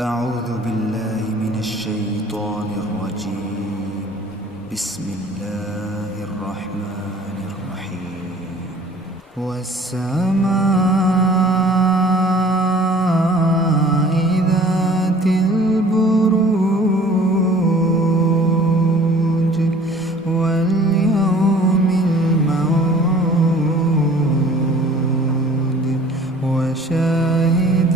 أعوذ بالله من الشيطان الرجيم. بسم الله الرحمن الرحيم. والسماء ذات البروج واليوم الموعود وشاهد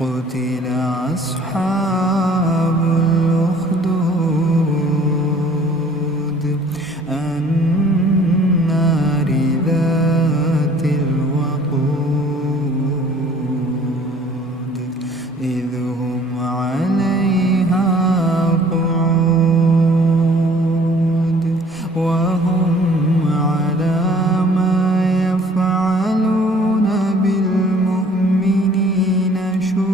قتل أصحاب الأخدود النار ذات الوقود إذ هم عليها قعود وهم على ما يفعلون بالمؤمنين شهود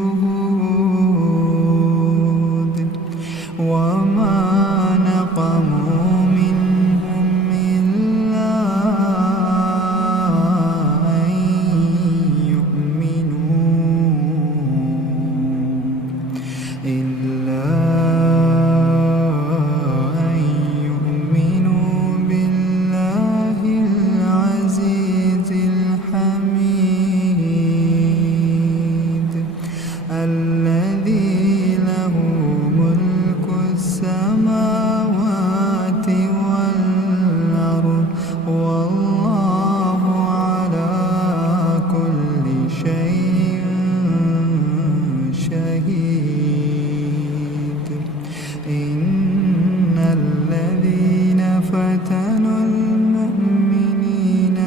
وما نقموا منهم إلا أن يؤمنوا بالله العزيز الحميد الذي له ملك السماوات والأرض والله على كل شيء شهيد. إن الذين فتنوا المؤمنين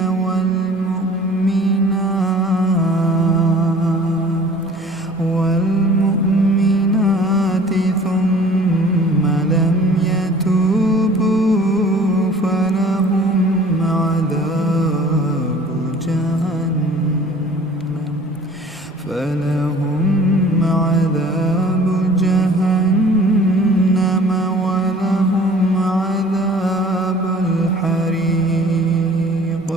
والمؤمنات ثم لم يتوبوا فلهم عذاب جهنم ولهم عذاب الحريق.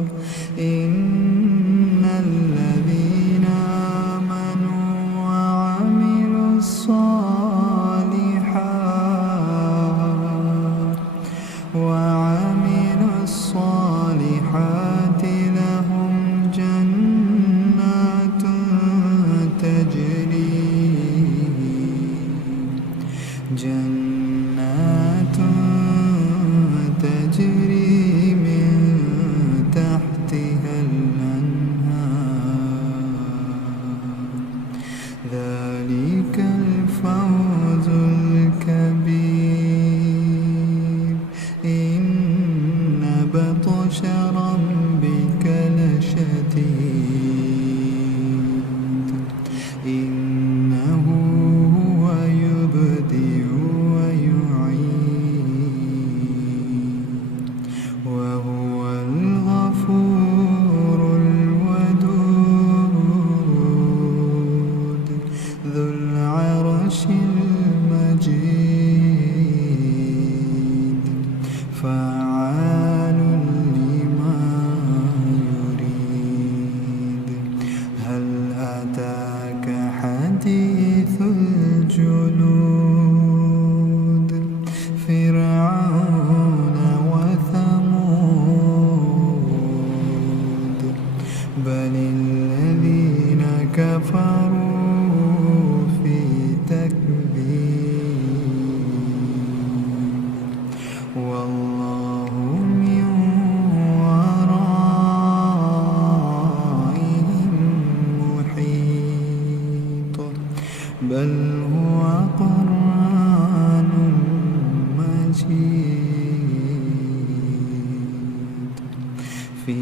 إن الذين آمنوا وعملوا الصالحات لهم جنات تجري من تحتها الأنهار. ذلك الفوز الكبير. إن بطش ربك لشديد. إنه هو يبدئ ويعيد وهو الغفور الودود ذو العرش المجيد فعال لما يريد. هل أتاك حديث الجنود فرعون وثمود بل الذين كفروا في تكذيب والله من ورائهم محيط. بل هو قرآن مجيد في